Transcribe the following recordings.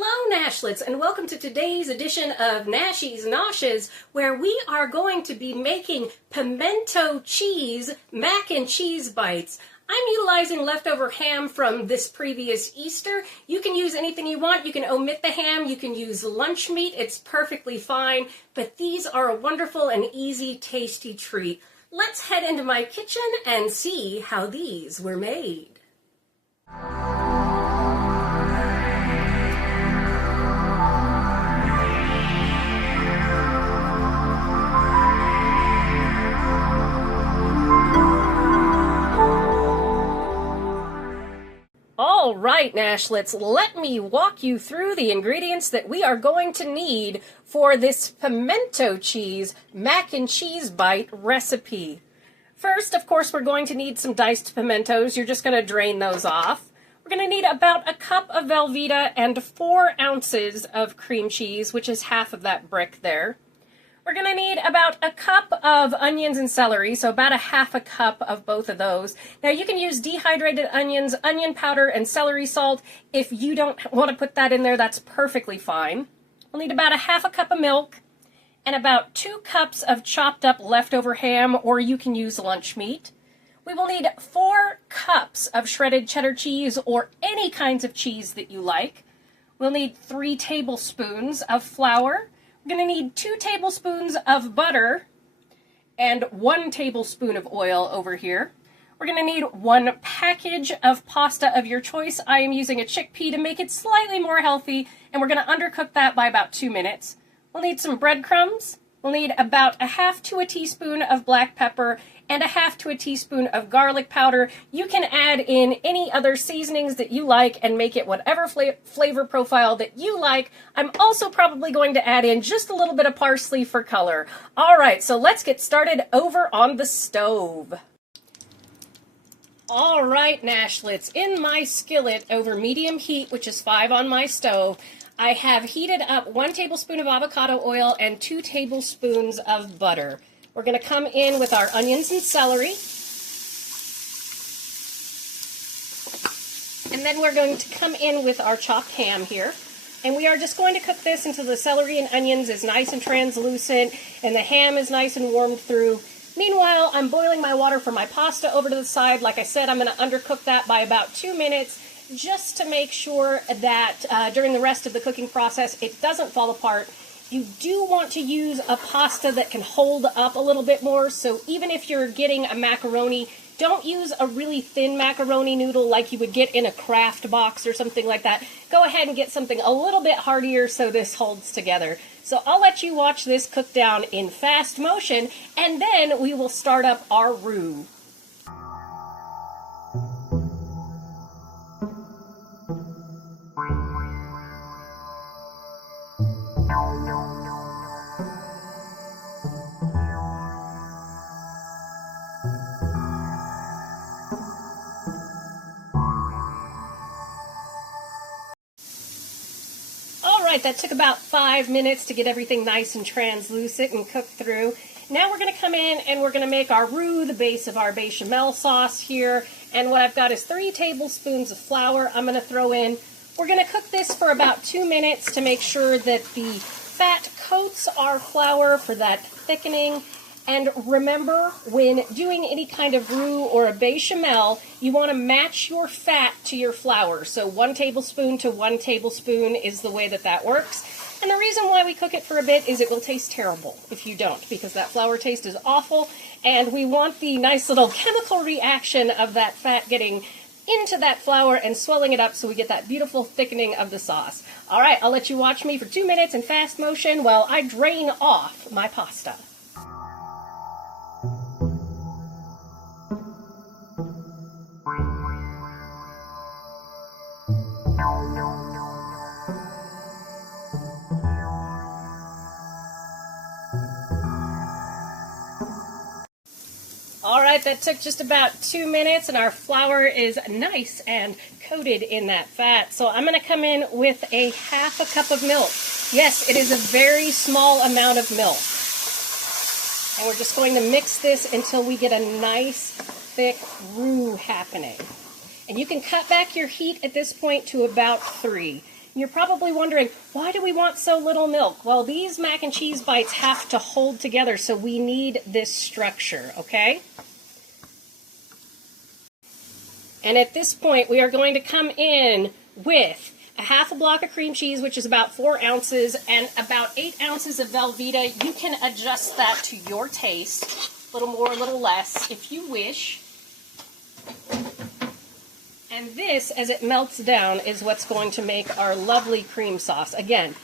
Hello, Nashlets, and welcome to today's edition of Nashies, where we are going to be making pimento cheese mac and cheese bites. I'm utilizing leftover ham from this previous Easter. You can use anything you want. You can omit the ham. You can use lunch meat. It's perfectly fine. But these are a wonderful and easy, tasty treat. Let's head into my kitchen and see how these were made. All right, Nashlets, let me walk you through the ingredients that we are going to need for this pimento cheese mac and cheese bite recipe. First, of course, we're going to need some diced pimentos. You're just going to drain those off. We're going to need about a cup of Velveeta and 4 ounces of cream cheese, which is half of that brick there. We're going to need about a cup of onions and celery, so about a half a cup of both of those. Now, you can use dehydrated onions, onion powder, and celery salt. If you don't want to put that in there, that's perfectly fine. We'll need about a half a cup of milk and about 2 cups of chopped up leftover ham, or you can use lunch meat. We will need 4 cups of shredded cheddar cheese or any kinds of cheese that you like. We'll need 3 tablespoons of flour. We're going to need 2 tablespoons of butter and 1 tablespoon of oil over here. We're going to need 1 package of pasta of your choice. I am using a chickpea to make it slightly more healthy, and we're going to undercook that by about 2 minutes. We'll need some breadcrumbs. We'll need about a half to a teaspoon of black pepper and a half to a teaspoon of garlic powder. You can add in any other seasonings that you like and make it whatever flavor profile that you like. I'm also probably going to add in just a little bit of parsley for color. All right, so let's get started over on the stove. All right, Nashlets, in my skillet over medium heat, which is 5 on my stove, I have heated up 1 tablespoon of avocado oil and 2 tablespoons of butter. We're going to come in with our onions and celery. And then we're going to come in with our chopped ham here. And we are just going to cook this until the celery and onions is nice and translucent and the ham is nice and warmed through. Meanwhile, I'm boiling my water for my pasta over to the side. Like I said, I'm going to undercook that by about 2 minutes just to make sure that during the rest of the cooking process it doesn't fall apart. You do want to use a pasta that can hold up a little bit more, so even if you're getting a macaroni, don't use a really thin macaroni noodle like you would get in a Kraft box or something like that. Go ahead and get something a little bit heartier so this holds together. So I'll let you watch this cook down in fast motion, and then we will start up our roux. Alright, that took about 5 minutes to get everything nice and translucent and cooked through. Now we're going to come in and we're going to make our roux, the base of our bechamel sauce here. And what I've got is 3 tablespoons of flour I'm going to throw in. We're going to cook this for about 2 minutes to make sure that the fat coats our flour for that thickening. And remember, when doing any kind of roux or a bechamel, you want to match your fat to your flour. So 1 tablespoon to 1 tablespoon is the way that that works. And the reason why we cook it for a bit is it will taste terrible if you don't, because that flour taste is awful. And we want the nice little chemical reaction of that fat getting into that flour and swelling it up so we get that beautiful thickening of the sauce. All right, I'll let you watch me for 2 minutes in fast motion while I drain off my pasta. All right, that took just about 2 minutes, and our flour is nice and coated in that fat. So I'm going to come in with a half a cup of milk. Yes, it is a very small amount of milk. And we're just going to mix this until we get a nice, thick roux happening. And you can cut back your heat at this point to about 3. You're probably wondering, why do we want so little milk? Well, these mac and cheese bites have to hold together, so we need this structure, okay? And at this point, we are going to come in with a half a block of cream cheese, which is about 4 ounces, and about 8 ounces of Velveeta. You can adjust that to your taste, a little more, a little less, if you wish. And this, as it melts down, is what's going to make our lovely cream sauce. Again,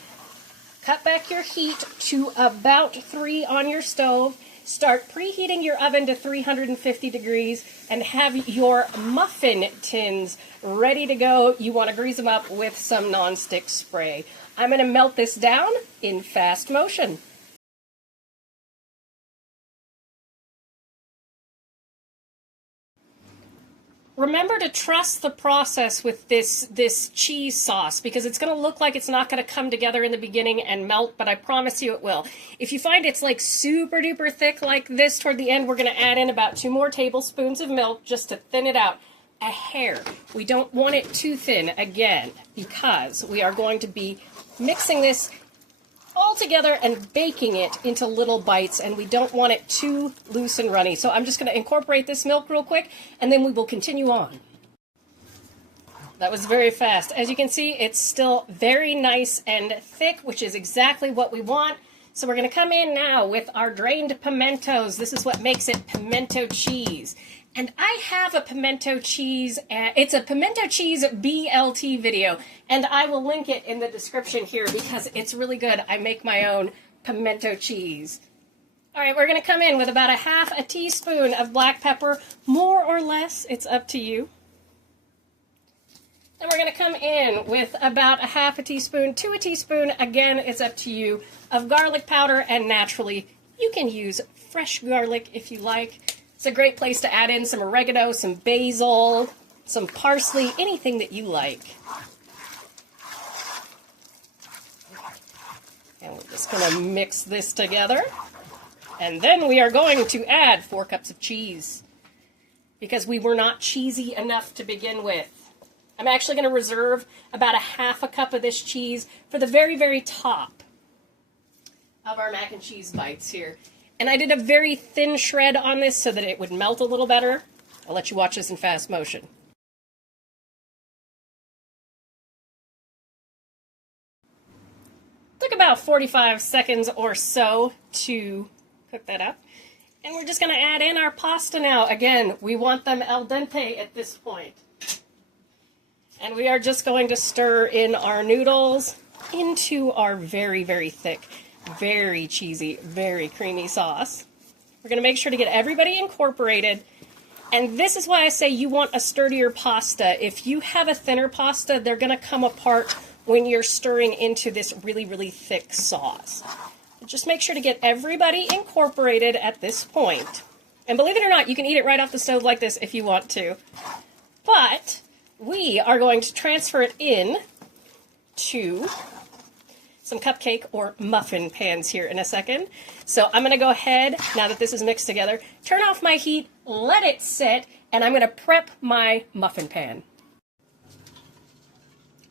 cut back your heat to about 3 on your stove. Start preheating your oven to 350 degrees and have your muffin tins ready to go. You want to grease them up with some nonstick spray. I'm going to melt this down in fast motion. Remember to trust the process with this cheese sauce, because it's going to look like it's not going to come together in the beginning and melt, but I promise you it will. If you find it's like super duper thick like this toward the end, we're going to add in about 2 more tablespoons of milk just to thin it out a hair. We don't want it too thin again, because we are going to be mixing this all together and baking it into little bites, and we don't want it too loose and runny. So I'm just going to incorporate this milk real quick, and then we will continue on. That was very fast. As you can see, it's still very nice and thick, which is exactly what we want. So we're going to come in now with our drained pimentos. This is what makes it pimento cheese. And I have a pimento cheese, it's a pimento cheese BLT video, and I will link it in the description here because it's really good. I make my own pimento cheese. All right, we're going to come in with about a half a teaspoon of black pepper, more or less, it's up to you. Then we're going to come in with about a half a teaspoon to a teaspoon, again, it's up to you, of garlic powder, and naturally, you can use fresh garlic if you like. It's a great place to add in some oregano, some basil, some parsley, anything that you like. And we're just going to mix this together. And then we are going to add 4 cups of cheese, because we were not cheesy enough to begin with. I'm actually going to reserve about a half a cup of this cheese for the very, very top of our mac and cheese bites here. And I did a very thin shred on this so that it would melt a little better. I'll let you watch this in fast motion. Took about 45 seconds or so to cook that up. And we're just going to add in our pasta now. Again, we want them al dente at this point. And we are just going to stir in our noodles into our very, very thick, very cheesy, very creamy sauce. We're going to make sure to get everybody incorporated. And this is why I say you want a sturdier pasta. If you have a thinner pasta, they're going to come apart when you're stirring into this really, really thick sauce. Just make sure to get everybody incorporated at this point. And believe it or not, you can eat it right off the stove like this if you want to. But we are going to transfer it in to some cupcake or muffin pans here in a second. So I'm going to go ahead, now that this is mixed together, turn off my heat, let it sit, and I'm going to prep my muffin pan.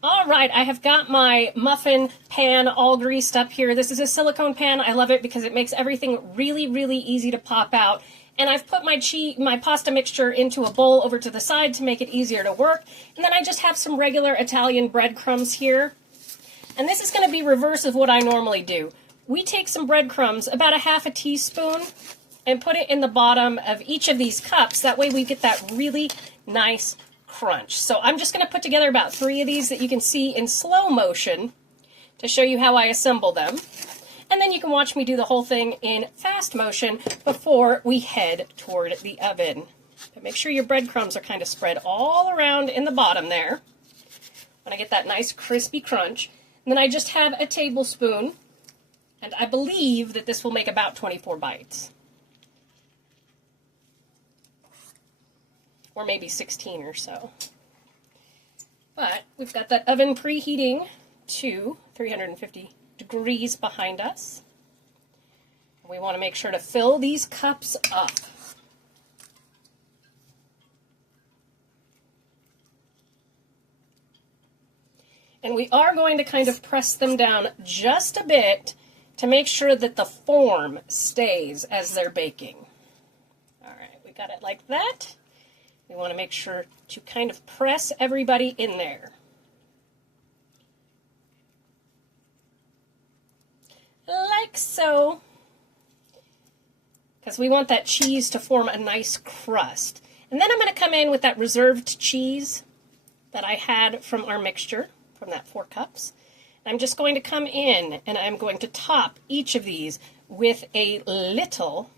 All right, I have got my muffin pan all greased up here. This is a silicone pan. I love it because it makes everything really, really easy to pop out. And I've put my pasta mixture into a bowl over to the side to make it easier to work. And then I just have some regular Italian breadcrumbs here. And this is going to be reverse of what I normally do. We take some breadcrumbs, about a half a teaspoon, and put it in the bottom of each of these cups. That way we get that really nice crunch. So I'm just going to put together about 3 of these that you can see in slow motion to show you how I assemble them. And then you can watch me do the whole thing in fast motion before we head toward the oven. But make sure your breadcrumbs are kind of spread all around in the bottom there. When I get that nice crispy crunch. And then I just have a tablespoon, and I believe that this will make about 24 bites. Or maybe 16 or so. But we've got that oven preheating to 350 degrees behind us. We want to make sure to fill these cups up. And we are going to kind of press them down just a bit to make sure that the form stays as they're baking. All right, we got it like that. We want to make sure to kind of press everybody in there. Like so. Because we want that cheese to form a nice crust. And then I'm going to come in with that reserved cheese that I had from our mixture, from that 4 cups. I'm just going to come in and I'm going to top each of these with a little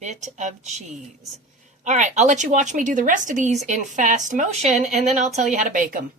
bit of cheese. All right, I'll let you watch me do the rest of these in fast motion, and then I'll tell you how to bake them.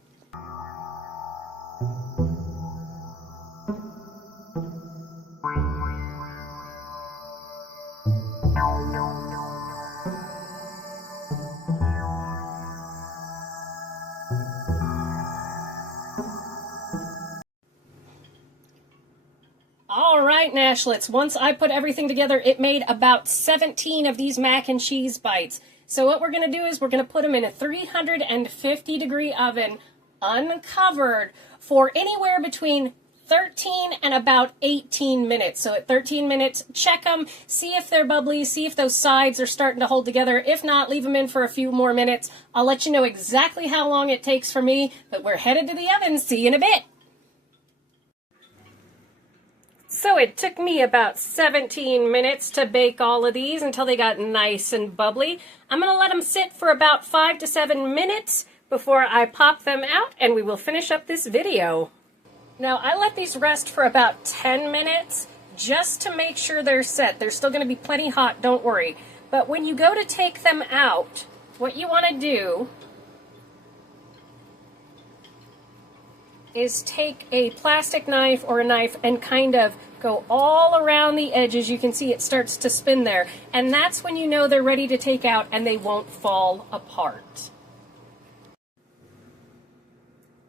All right, Nashlets, once I put everything together, it made about 17 of these mac and cheese bites. So what we're going to do is we're going to put them in a 350-degree oven, uncovered, for anywhere between 13 and about 18 minutes. So at 13 minutes, check them, see if they're bubbly, see if those sides are starting to hold together. If not, leave them in for a few more minutes. I'll let you know exactly how long it takes for me, but we're headed to the oven. See you in a bit. So it took me about 17 minutes to bake all of these until they got nice and bubbly. I'm going to let them sit for about 5 to 7 minutes before I pop them out, and we will finish up this video. Now, I let these rest for about 10 minutes just to make sure they're set. They're still going to be plenty hot, don't worry. But when you go to take them out, what you want to do is take a plastic knife or a knife and kind of go all around the edges. You can see it starts to spin there. And that's when you know they're ready to take out and they won't fall apart.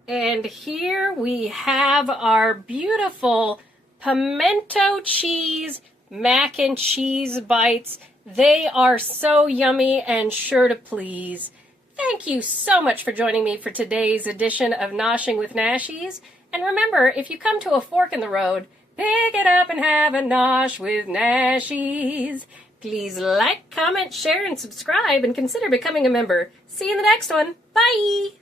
And here we have our beautiful pimento cheese mac and cheese bites. They are so yummy and sure to please. Thank you so much for joining me for today's edition of Noshing with Nashies. And remember, if you come to a fork in the road, pick it up and have a nosh with Nashies. Please like, comment, share, and subscribe, and consider becoming a member. See you in the next one. Bye!